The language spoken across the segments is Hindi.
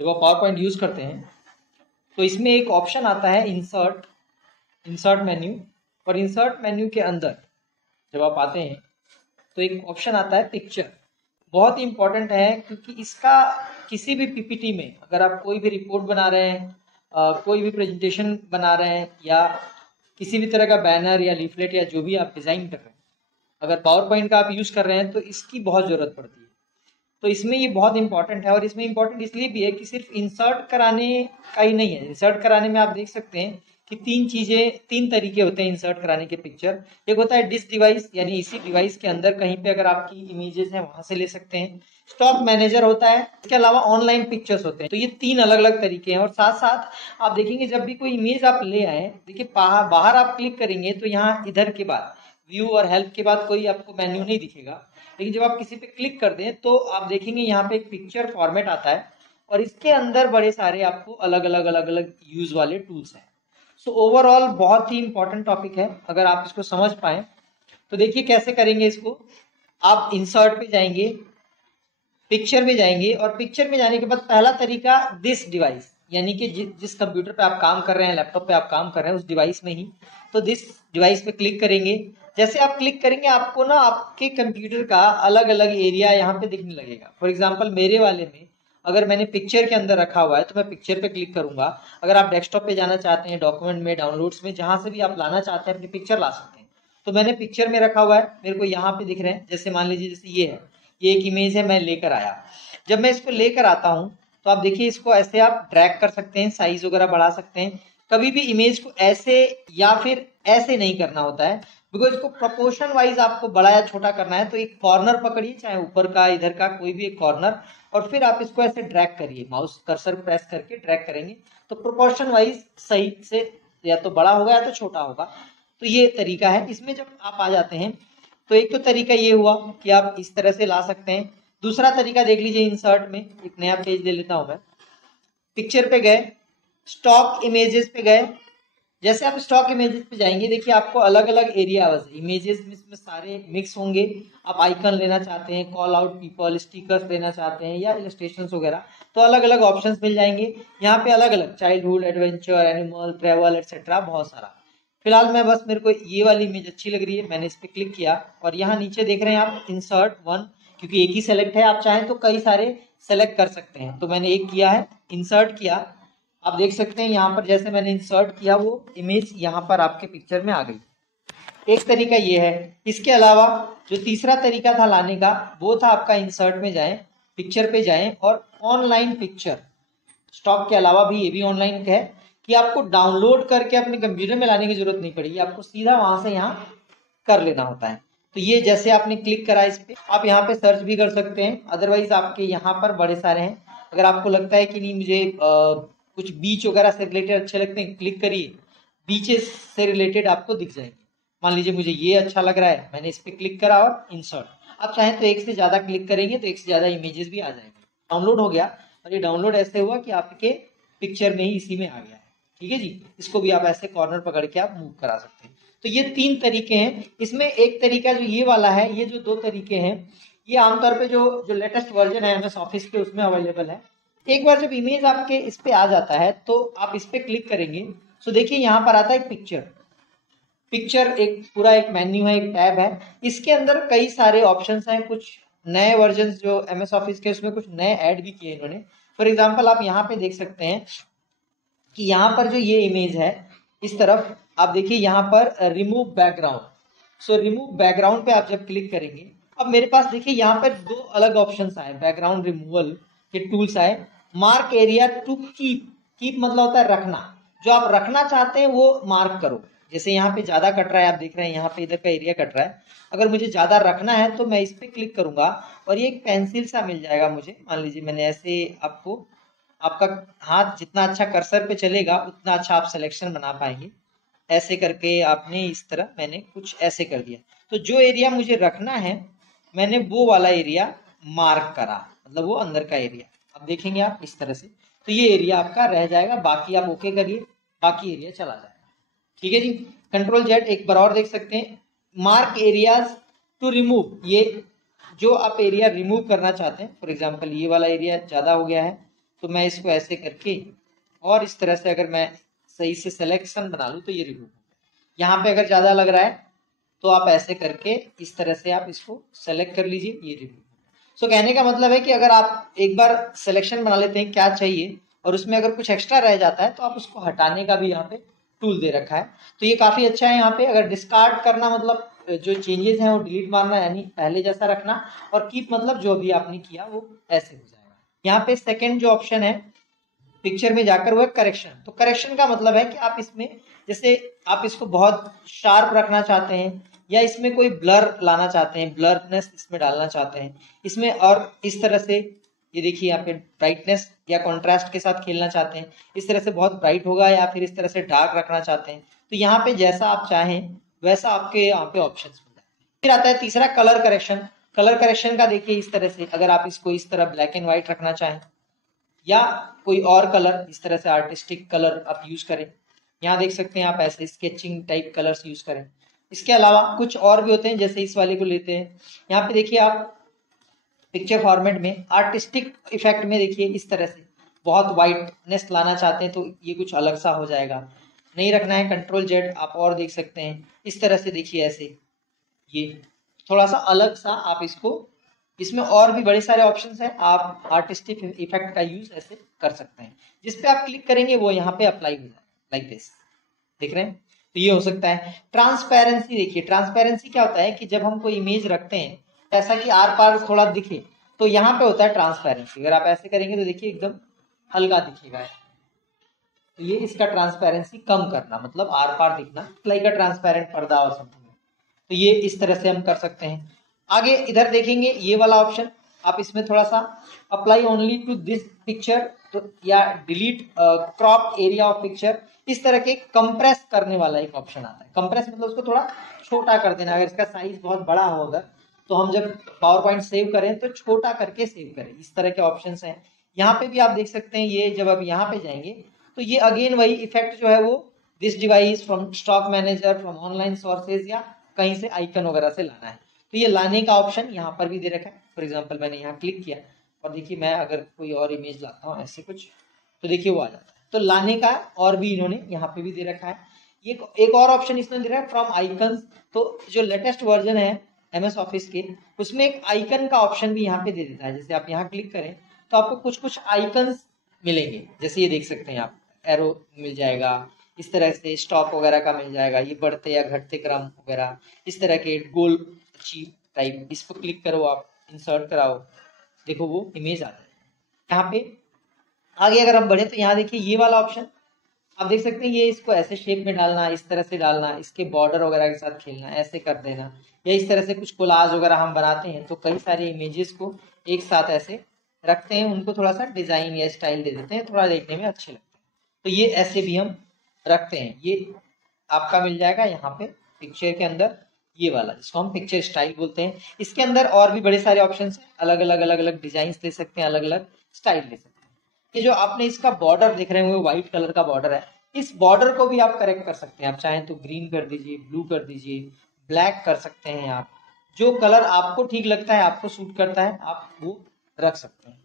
जब आप पावर पॉइंट यूज करते हैं तो इसमें एक ऑप्शन आता है इंसर्ट मेन्यू, और इंसर्ट मेन्यू के अंदर जब आप आते हैं तो एक ऑप्शन आता है पिक्चर। बहुत ही इंपॉर्टेंट है क्योंकि इसका किसी भी पीपीटी में अगर आप कोई भी रिपोर्ट बना रहे हैं, कोई भी प्रेजेंटेशन बना रहे हैं, या किसी भी तरह का बैनर या लीफलेट या जो भी आप डिजाइन कर रहे हैं, अगर पावर पॉइंट का आप यूज कर रहे हैं तो इसकी बहुत जरूरत पड़ती है। तो इसमें ये बहुत इंपॉर्टेंट है, और इसमें इंपॉर्टेंट इसलिए भी है कि सिर्फ इंसर्ट कराने का ही नहीं है। इंसर्ट कराने में आप देख सकते हैं कि तीन तरीके होते हैं इंसर्ट कराने के पिक्चर। एक होता है डिस डिवाइस, यानी इसी डिवाइस के अंदर कहीं पे अगर आपकी इमेजेस हैं वहां से ले सकते हैं। स्टॉक मैनेजर होता है, इसके अलावा ऑनलाइन पिक्चर्स होते हैं। तो ये तीन अलग अलग तरीके हैं। और साथ साथ आप देखेंगे जब भी कोई इमेज आप ले आए, देखिए बाहर आप क्लिक करेंगे तो यहाँ इधर के बाद व्यू और हेल्प के बाद कोई आपको मेन्यू नहीं दिखेगा, लेकिन जब आप किसी पे क्लिक कर दें तो आप देखेंगे यहाँ पे एक पिक्चर फॉर्मेट आता है, और इसके अंदर बड़े सारे आपको अलग अलग यूज वाले टूल्स हैं। सो ओवरऑल बहुत ही इंपॉर्टेंट टॉपिक है, अगर आप इसको समझ पाए तो देखिए कैसे करेंगे इसको। आप इंसर्ट पे जाएंगे, पिक्चर में जाएंगे, और पिक्चर में जाने के बाद पहला तरीका दिस डिवाइस, यानी कि जिस कंप्यूटर पे आप काम कर रहे हैं, लैपटॉप पे आप काम कर रहे हैं उस डिवाइस में ही, तो दिस डिवाइस पे क्लिक करेंगे। जैसे आप क्लिक करेंगे आपको ना आपके कंप्यूटर का अलग अलग एरिया यहाँ पे दिखने लगेगा। फॉर एग्जाम्पल मेरे वाले में अगर मैंने पिक्चर के अंदर रखा हुआ है तो मैं पिक्चर पे क्लिक करूंगा। अगर आप डेस्कटॉप पे जाना चाहते हैं, डॉक्यूमेंट में, डाउनलोड्स में, जहां से भी आप लाना चाहते हैं अपनी पिक्चर ला सकते हैं। तो मैंने पिक्चर में रखा हुआ है, मेरे को यहाँ पे दिख रहे हैं। जैसे मान लीजिए जैसे ये है, ये एक इमेज है, मैं लेकर आया। जब मैं इसको लेकर आता हूँ तो आप देखिए इसको ऐसे आप ड्रैग कर सकते हैं, साइज वगैरह बढ़ा सकते हैं। कभी भी इमेज को ऐसे या फिर ऐसे नहीं करना होता है, बिकॉज इसको प्रोपोर्शन वाइज आपको बड़ा या छोटा करना है। तो एक कॉर्नर पकड़िए, चाहे ऊपर का, इधर का, कोई भी एक कॉर्नर, और फिर आप इसको ऐसे ड्रैग करिए, माउस कर्सर प्रेस करके ड्रैग करेंगे तो प्रोपोर्शन वाइज सही से या तो बड़ा होगा या तो छोटा होगा। तो ये तरीका है। इसमें जब आप आ जाते हैं तो एक तो तरीका ये हुआ कि आप इस तरह से ला सकते हैं। दूसरा तरीका देख लीजिए, इंसर्ट में एक नया पेज ले लेता हूं मैं, पिक्चर पे गए, स्टॉक इमेजेस पे गए। जैसे आप स्टॉक इमेजेस पे जाएंगे देखिए आपको अलग अलग एरिया इमेजेस में सारे मिक्स होंगे। आप आइकन लेना चाहते हैं, कॉल आउट पीपल, स्टिकर्स लेना चाहते हैं, या इलस्ट्रेशंस वगैरह, तो अलग अलग ऑप्शंस मिल जाएंगे। यहाँ पे अलग अलग childhood, adventure, animal, travel etcetera, बहुत सारा। फिलहाल मैं बस मेरे को ये वाली इमेज अच्छी लग रही है, मैंने इस पर क्लिक किया, और यहाँ नीचे देख रहे हैं आप इंसर्ट वन, क्योंकि एक ही सेलेक्ट है, आप चाहें तो कई सारे सेलेक्ट कर सकते हैं। तो मैंने एक किया है, इंसर्ट किया। आप देख सकते हैं यहाँ पर जैसे मैंने इंसर्ट किया वो इमेज यहाँ पर आपके पिक्चर में आ गई। एक तरीका ये है। इसके अलावा जो तीसरा तरीका था लाने का वो था आपका इंसर्ट में जाएं, पिक्चर पे जाएं, और ऑनलाइन पिक्चर, स्टॉक के अलावा भी ये भी ऑनलाइन है कि आपको डाउनलोड करके अपने कंप्यूटर में लाने की जरूरत नहीं पड़ेगी, आपको सीधा वहां से यहाँ कर लेना होता है। तो ये जैसे आपने क्लिक करा इस पे, आप यहाँ पे सर्च भी कर सकते हैं, अदरवाइज आपके यहाँ पर बड़े सारे हैं। अगर आपको लगता है कि नहीं मुझे कुछ बीच वगैरह से रिलेटेड अच्छे लगते हैं, क्लिक करिए, बीचेस से रिलेटेड आपको दिख जाएंगे। मान लीजिए मुझे ये अच्छा लग रहा है, मैंने इस पे क्लिक करा और इंसर्ट। आप चाहें तो एक से ज्यादा क्लिक करेंगे तो एक से ज्यादा इमेजेस भी आ जाएंगे। डाउनलोड हो गया, और ये डाउनलोड ऐसे हुआ कि आपके पिक्चर में ही इसी में आ गया है। ठीक है जी, इसको भी आप ऐसे कॉर्नर पकड़ के आप मूव करा सकते हैं। तो ये तीन तरीके हैं। इसमें एक तरीका जो ये वाला है, ये जो दो तरीके हैं, ये आमतौर पे जो जो लेटेस्ट वर्जन है एमएस ऑफिस के उसमें अवेलेबल है। एक बार जब इमेज आपके इस पे आ जाता है तो आप इस पे क्लिक करेंगे तो देखिए यहाँ पर आता है पिक्चर। पिक्चर एक पूरा एक मेन्यू है, एक टैब है, इसके अंदर कई सारे ऑप्शंस हैं। कुछ नए वर्जन जो एमएस ऑफिस के उसमें कुछ नए ऐड भी किए इन्होंने। फॉर एग्जांपल आप यहाँ पे देख सकते हैं कि यहाँ पर जो ये इमेज है इस तरफ आप देखिए यहाँ पर remove background. So remove background पे आप जब क्लिक करेंगे, अब मेरे पास देखिए यहाँ पर दो अलग ऑप्शंस आए, बैकग्राउंड रिमूवल के टूल्स आए। Mark area to keep, keep मतलब होता है रखना, जो आप रखना चाहते हैं वो मार्क करो। जैसे यहाँ पे ज्यादा कट रहा है, आप देख रहे हैं यहाँ पे इधर का एरिया कट रहा है, अगर मुझे ज्यादा रखना है तो मैं इस पे क्लिक करूंगा और ये एक पेंसिल सा मिल जाएगा मुझे। मान लीजिए मैंने ऐसे आपको, आपका हाथ जितना अच्छा कर्सर पे चलेगा उतना अच्छा आप सिलेक्शन बना पाएंगे। ऐसे करके आपने इस तरह मैंने कुछ ऐसे कर दिया, तो जो एरिया मुझे रखना है मैंने वो वाला एरिया मार्क करा, मतलब वो अंदर का एरिया। अब देखेंगे आप इस तरह से, तो ये एरिया आपका रह जाएगा, बाकी आप ओके करिए, बाकी एरिया चला जाएगा। ठीक है जी, कंट्रोल जेड एक बार और देख सकते हैं, मार्क एरियाज टू रिमूव, ये जो आप एरिया रिमूव करना चाहते हैं। फॉर एग्जांपल ये वाला एरिया ज्यादा हो गया है तो मैं इसको ऐसे करके और इस तरह से अगर मैं सही से सिलेक्शन बना लूँ तो ये रिमूव हो गया। यहाँ पे अगर ज़्यादा लग रहा है तो आप ऐसे करके इस तरह से आप इसको सेलेक्ट कर लीजिए, ये रिमूव। सो कहने का मतलब है कि अगर आप एक बार सिलेक्शन बना लेते हैं क्या चाहिए और उसमें अगर कुछ एक्स्ट्रा रह जाता है तो आप उसको हटाने का भी यहाँ पे टूल दे रखा है। तो ये काफ़ी अच्छा है। यहाँ पे अगर डिस्कार्ड करना मतलब जो चेंजेस हैं वो डिलीट मारना यानी पहले जैसा रखना, और कीप मतलब जो भी आपने किया वो ऐसे हो जाएगा। यहाँ पे सेकेंड जो ऑप्शन है पिक्चर में जाकर वो है करेक्शन। तो करेक्शन का मतलब है कि आप इसमें जैसे आप इसको बहुत शार्प रखना चाहते हैं या इसमें कोई ब्लर लाना चाहते हैं, ब्लरनेस इसमें डालना चाहते हैं इसमें, और इस तरह से ये देखिए यहाँ पे ब्राइटनेस या कॉन्ट्रास्ट के साथ खेलना चाहते हैं, इस तरह से बहुत ब्राइट होगा या फिर इस तरह से डार्क रखना चाहते हैं, तो यहाँ पे जैसा आप चाहें वैसा आपके यहाँ पे ऑप्शन मिल जाते हैं। फिर आता है तीसरा कलर करेक्शन। कलर करेक्शन का देखिए इस तरह से अगर आप इसको इस तरह ब्लैक एंड व्हाइट रखना चाहें या कोई और कलर इस तरह से आर्टिस्टिक कलर आप यूज करें, यहाँ देख सकते हैं आप ऐसे स्केचिंग टाइप कलर्स यूज करें। इसके अलावा कुछ और भी होते हैं, जैसे इस वाले को लेते हैं, यहाँ पे देखिए आप पिक्चर फॉर्मेट में आर्टिस्टिक इफेक्ट में देखिए इस तरह से बहुत वाइटनेस लाना चाहते हैं तो ये कुछ अलग सा हो जाएगा। नहीं रखना है कंट्रोल जेड आप और देख सकते हैं इस तरह से देखिए ऐसे ये थोड़ा सा अलग सा आप इसको, इसमें और भी बड़े सारे ऑप्शंस हैं, आप आर्टिस्टिक इफेक्ट का यूज ऐसे कर सकते हैं। जिस पे आप क्लिक करेंगे वो यहाँ पे अप्लाई हो जाए लाइक दिस, देख रहे हैं। तो ये हो सकता है। ट्रांसपेरेंसी देखिए, ट्रांसपेरेंसी क्या होता है कि जब हम कोई इमेज रखते हैं ऐसा कि आर पार थोड़ा दिखे तो यहाँ पे होता है ट्रांसपेरेंसी। अगर आप ऐसे करेंगे तो देखिए एकदम हल्का दिखेगा, तो ये इसका ट्रांसपेरेंसी कम करना मतलब आर पार दिखना, लाइक अ ट्रांसपेरेंट पर्दा और समथिंग। तो ये इस तरह से हम कर सकते हैं। आगे इधर देखेंगे ये वाला ऑप्शन, आप इसमें थोड़ा सा apply only to this picture तो या delete crop area of picture, इस तरह के कंप्रेस करने वाला एक ऑप्शन आता है। कंप्रेस मतलब उसको थोड़ा छोटा कर देना, अगर इसका साइज बहुत बड़ा होगा तो हम जब पावर पॉइंट सेव करें तो छोटा करके सेव करें, इस तरह के ऑप्शंस हैं। यहाँ पे भी आप देख सकते हैं, ये जब आप यहाँ पे जाएंगे तो ये अगेन वही इफेक्ट जो है वो this device from stock manager from online sources या कहीं से आइकन वगैरह से लाना है, तो ये लाने का ऑप्शन यहाँ पर भी दे रखा है। फॉर एग्जांपल मैंने यहाँ क्लिक किया और देखिए मैं अगर कोई और इमेज लाता हूँ ऐसे कुछ तो देखिए वो आ जाता है। तो लाने का और भी इन्होंने यहाँ पे भी दे रखा है। ये एक और ऑप्शन इसमें दे रहा है फ्रॉम आइकन्स। तो जो लेटेस्ट वर्जन है MS ऑफिस के उसमें एक आइकन का ऑप्शन भी यहाँ पे दे देता है। जैसे आप यहाँ क्लिक करें तो आपको कुछ कुछ आइकन्स मिलेंगे, जैसे ये देख सकते हैं आप एरो मिल जाएगा, इस तरह से स्टॉप वगैरह का मिल जाएगा, ये बढ़ते या घटते क्रम वगैरह, इस तरह के गोल अचीव टाइप। इस पर क्लिक करो आप, इंसर्ट कराओ, देखो वो इमेज आ जाए। यहाँ पे आगे अगर हम बढ़े तो यहाँ देखिए ये वाला ऑप्शन आप देख सकते हैं, ये इसको ऐसे शेप में डालना, इस तरह से डालना, इसके बॉर्डर वगैरह के साथ खेलना, ऐसे कर देना, या इस तरह से कुछ कोलाज वगैरह हम बनाते हैं तो कई सारे इमेजेस को एक साथ ऐसे रखते हैं, उनको थोड़ा सा डिजाइन या स्टाइल दे देते हैं, थोड़ा देखने में अच्छे लगते हैं। तो ये ऐसे भी हम रखते हैं। ये आपका मिल जाएगा यहाँ पे पिक्चर के अंदर, ये वाला जिसको हम पिक्चर स्टाइल बोलते हैं। इसके अंदर और भी बड़े सारे ऑप्शन हैं, अलग अलग डिजाइन ले सकते हैं, अलग अलग स्टाइल ले सकते हैं। ये जो आपने इसका बॉर्डर देख रहे हैं व्हाइट कलर का बॉर्डर है, इस बॉर्डर को भी आप करेक्ट कर सकते हैं। आप चाहें तो ग्रीन कर दीजिए, ब्लू कर दीजिए, ब्लैक कर सकते हैं, आप जो कलर आपको ठीक लगता है, आपको सूट करता है, आप वो रख सकते हैं।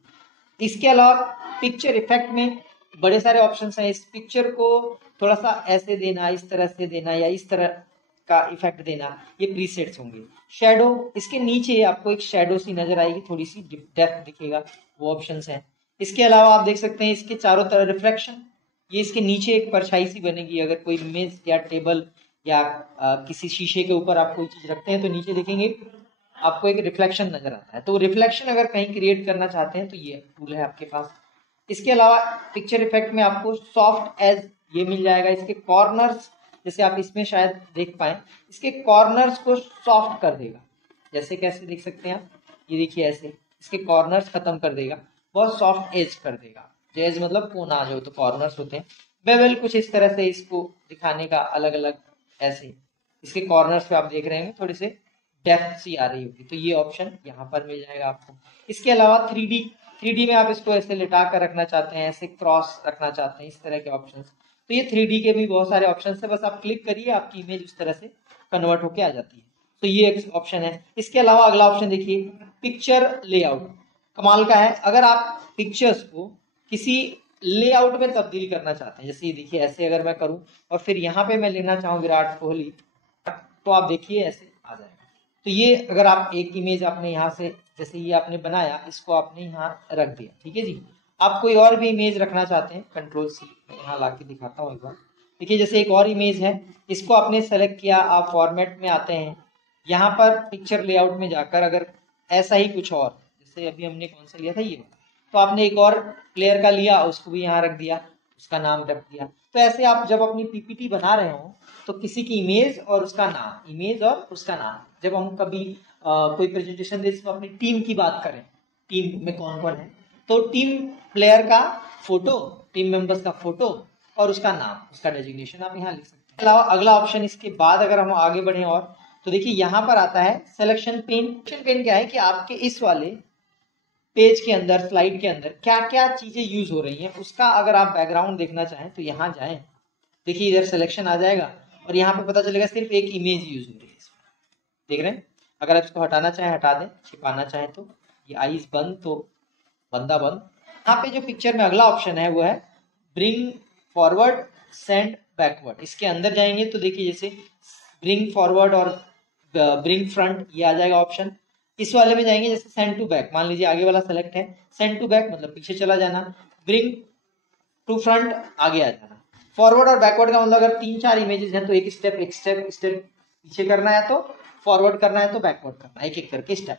इसके अलावा पिक्चर इफेक्ट में बड़े सारे ऑप्शंस हैं। इस पिक्चर को थोड़ा सा ऐसे देना, इस तरह से देना, या इस तरह का इफेक्ट देना, ये प्रीसेट्स होंगे। शेडो, इसके नीचे आपको एक शेडो सी नजर आएगी, थोड़ी सी डेप्थ दिखेगा, वो ऑप्शंस हैं। इसके अलावा आप देख सकते हैं इसके चारों तरफ रिफ्लेक्शन, ये इसके नीचे एक परछाई सी बनेगी। अगर कोई मेज या टेबल या किसी शीशे के ऊपर आप कोई चीज रखते हैं तो नीचे देखेंगे आपको एक रिफ्लेक्शन नजर आता है। तो रिफ्लेक्शन अगर कहीं क्रिएट करना चाहते हैं तो ये टूल है आपके पास। इसके अलावा पिक्चर इफेक्ट में आपको सॉफ्ट एज ये मिल जाएगा। इसके कॉर्नर्स, जैसे आप इसमें शायद देख पाए, इसके कॉर्नर्स को सॉफ्ट कर देगा। जैसे कैसे देख सकते हैं आप, ये देखिए ऐसे इसके कॉर्नर्स खत्म कर देगा, बहुत सॉफ्ट एज कर देगा। जो एज मतलब कोना जो तो कॉर्नर्स होते हैं, बेवल कुछ इस तरह से इसको दिखाने का अलग अलग ऐसे इसके कॉर्नर्स पे आप देख रहे हैं थोड़े से डेप्थ सी आ रही होगी, तो ये ऑप्शन यहाँ पर मिल जाएगा आपको। इसके अलावा 3D में आप इसको ऐसे लिटा कर रखना चाहते हैं, ऐसे क्रॉस रखना चाहते हैं, इस तरह के ऑप्शंस। तो ये 3D के भी बहुत सारे ऑप्शंस है, बस आप क्लिक करिए आपकी इमेज उस तरह से कन्वर्ट होके आ जाती है। तो ये एक ऑप्शन है। इसके अलावा अगला ऑप्शन देखिए पिक्चर लेआउट, कमाल का है। अगर आप पिक्चर्स को किसी लेआउट में तब्दील करना चाहते हैं, जैसे ये देखिए ऐसे अगर मैं करूं और फिर यहाँ पे मैं लेना चाहूँ विराट कोहली, तो आप देखिए ऐसे आ जाएगा। तो ये अगर आप एक इमेज आपने यहाँ से जैसे ये आपने बनाया, इसको आपने यहाँ रख दिया, ठीक है जी। आप कोई और भी इमेज रखना चाहते हैं, कंट्रोल सी यहाँ ला के दिखाता हूँ एक बार। देखिए जैसे एक और इमेज है, इसको आपने सेलेक्ट किया, आप फॉर्मेट में आते हैं, यहाँ पर पिक्चर लेआउट में जाकर अगर ऐसा ही कुछ और, जैसे अभी हमने कौन सा लिया था ये, तो आपने एक और प्लेयर का लिया, उसको भी यहाँ रख दिया, उसका नाम रख दिया। तो ऐसे आप जब अपनी पीपीटी बना रहे हो तो किसी की इमेज और उसका नाम, इमेज और उसका नाम, जब हम कभी कोई प्रेजेंटेशन दे, अपनी टीम की बात करें, टीम में कौन कौन है, तो टीम प्लेयर का फोटो, टीम मेंबर्स का फोटो और उसका नाम, उसका डेजिग्नेशन आप यहाँ लिख सकते हैं। अलावा अगला ऑप्शन इसके बाद अगर हम आगे बढ़े और तो देखिए यहाँ पर आता है सिलेक्शन पेन। सिलेक्शन पेन क्या है कि आपके इस वाले पेज के अंदर, स्लाइड के अंदर क्या क्या चीजें यूज हो रही हैं, उसका अगर आप बैकग्राउंड देखना चाहें तो यहाँ जाएं, देखिए इधर सिलेक्शन आ जाएगा और यहाँ पे पता चलेगा सिर्फ एक इमेज यूज हो रही है इसमें, देख रहे हैं। अगर आप इसको हटाना चाहें हटा दें, छिपाना चाहें तो ये आईज बंद तो बंदा बंद। यहाँ पे जो पिक्चर में अगला ऑप्शन है वो है ब्रिंग फॉरवर्ड सेंड बैकवर्ड। इसके अंदर जाएंगे तो देखिए जैसे ब्रिंग फॉरवर्ड और ब्रिंग फ्रंट ये आ जाएगा ऑप्शन। इस वाले में जाएंगे जैसे सेंड टू बैक, मान लीजिए आगे वाला सेलेक्ट है, सेंड टू बैक मतलब पीछे चला जाना, ब्रिंग टू फ्रंट आगे आ जाना। फॉरवर्ड और बैकवर्ड का मतलब अगर 3-4 इमेजेस हैं तो एक स्टेप पीछे करना है, तो फॉरवर्ड करना है तो बैकवर्ड करना है, एक एक करके स्टेप।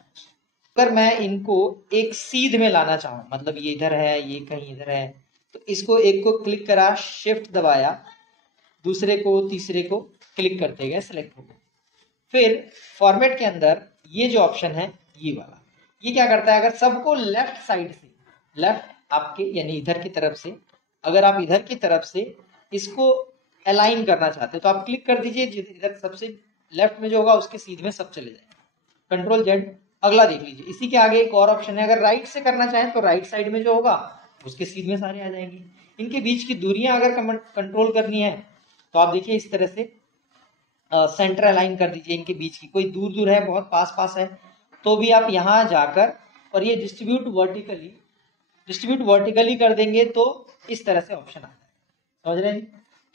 अगर मैं इनको एक सीध में लाना चाहूँ, मतलब ये इधर है, ये कहीं इधर है, तो इसको एक को क्लिक करा, शिफ्ट दबाया, दूसरे को तीसरे को क्लिक करते गए, सेलेक्ट हो गए। फिर फॉर्मेट के अंदर ये जो ऑप्शन है ये वाला, ये क्या करता है, अगर सबको लेफ्ट साइड से, लेफ्ट आपके यानी इधर की तरफ से, अगर आप इधर की तरफ से इसको अलाइन करना चाहते हैं तो आप क्लिक कर दीजिए, इधर सबसे लेफ्ट में जो होगा उसके सीधे में सब चले जाएंगे, कंट्रोल जेड। अगला देख लीजिए, इसी के आगे एक और ऑप्शन है, अगर राइट से करना चाहें तो राइट साइड में जो होगा उसके सीध में सारे आ जाएंगे। इनके बीच की दूरियां अगर कंट्रोल करनी है तो आप देखिए इस तरह से सेंटर अलाइन कर दीजिए, इनके बीच की, कोई दूर दूर है बहुत पास पास है तो भी आप यहाँ जाकर और ये डिस्ट्रीब्यूट वर्टिकली कर देंगे तो इस तरह से ऑप्शन आता है, समझ रहे हैं।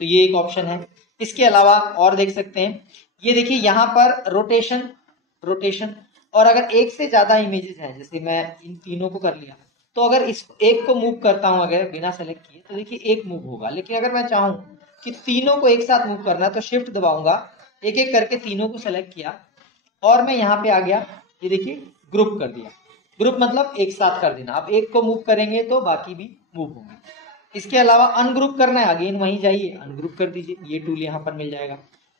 तो ये एक ऑप्शन है। इसके अलावा और देख सकते हैं, ये देखिए यहाँ पर रोटेशन और अगर एक से ज्यादा इमेजेस हैं, जैसे मैं इन तीनों को कर लिया, तो अगर इस एक को मूव करता हूं अगर बिना सेलेक्ट किए तो देखिए एक मूव होगा, लेकिन अगर मैं चाहूं कि तीनों को एक साथ मूव करना है तो शिफ्ट दबाऊंगा, एक एक करके तीनों को सेलेक्ट किया और मैं यहाँ पे आ गया, ये देखिए ग्रुप कर दिया। ग्रुप मतलब एक साथ कर देना, आप एक को मूव करेंगे तो बाकी भी मूव होंगे। इसके अलावा अनग्रुप करना है, अगेन वहीं जाइए अनग्रुप कर दीजिए, ये टूल यहाँ पर मिल जाएगा।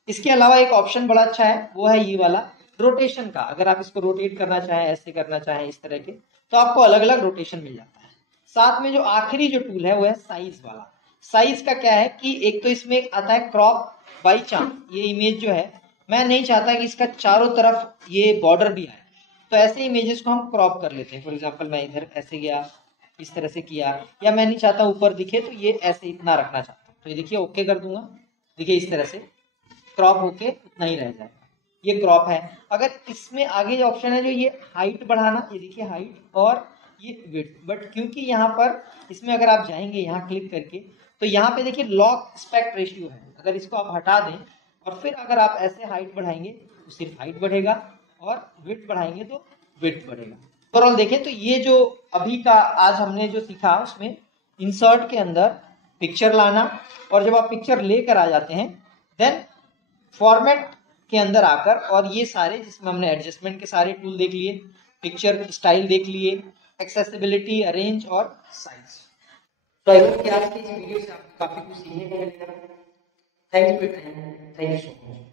इसके अलावा एक ऑप्शन बड़ा अच्छा है, वो है ये वाला रोटेशन का। अगर आप इसको रोटेट करना चाहें, ऐसे करना चाहें इस तरह के, तो आपको अलग अलग रोटेशन मिल जाता है। साथ में जो आखिरी जो टूल है वो है साइज वाला। साइज का क्या है कि एक तो इसमें आता है क्रॉप बाई चांस, ये इमेज जो है मैं नहीं चाहता कि इसका चारों तरफ ये बॉर्डर भी आए, तो ऐसे इमेजेस को हम क्रॉप कर लेते हैं। फॉर एग्जांपल मैं इधर ऐसे गया, इस तरह से किया, या मैं नहीं चाहता ऊपर दिखे तो ये ऐसे इतना रखना चाहता हूँ, तो ये देखिए ओके कर दूंगा, देखिए इस तरह से क्रॉप होके उतना ही रह जाएगा, ये क्रॉप है। अगर इसमें आगे जो ऑप्शन है जो ये हाइट बढ़ाना, ये देखिए हाइट और ये विड्थ, बट क्योंकि यहाँ पर इसमें अगर आप जाएंगे यहाँ क्लिक करके तो यहाँ पे देखिए लॉक एस्पेक्ट रेशियो है, अगर इसको आप हटा दें और फिर अगर आप ऐसे हाइट बढ़ाएंगे तो सिर्फ हाइट बढ़ेगा और विड्थ बढ़ाएंगे तो विड्थ बढ़ेगा। ओवरऑल देखें तो ये जो अभी का आज हमने जो सीखा उसमें इंसर्ट के अंदर पिक्चर लाना, और जब आप पिक्चर लेकर आ जाते हैं देन फॉर्मेट के अंदर आकर, और ये सारे जिसमें हमने एडजस्टमेंट के सारे टूल देख लिए, पिक्चर स्टाइल देख लिए, एक्सेसिबिलिटी, अरेंज और साइज। तो आई होप कि आज की इस वीडियो से आपको काफी कुछ सीखने को मिलेगा। Thank you so much.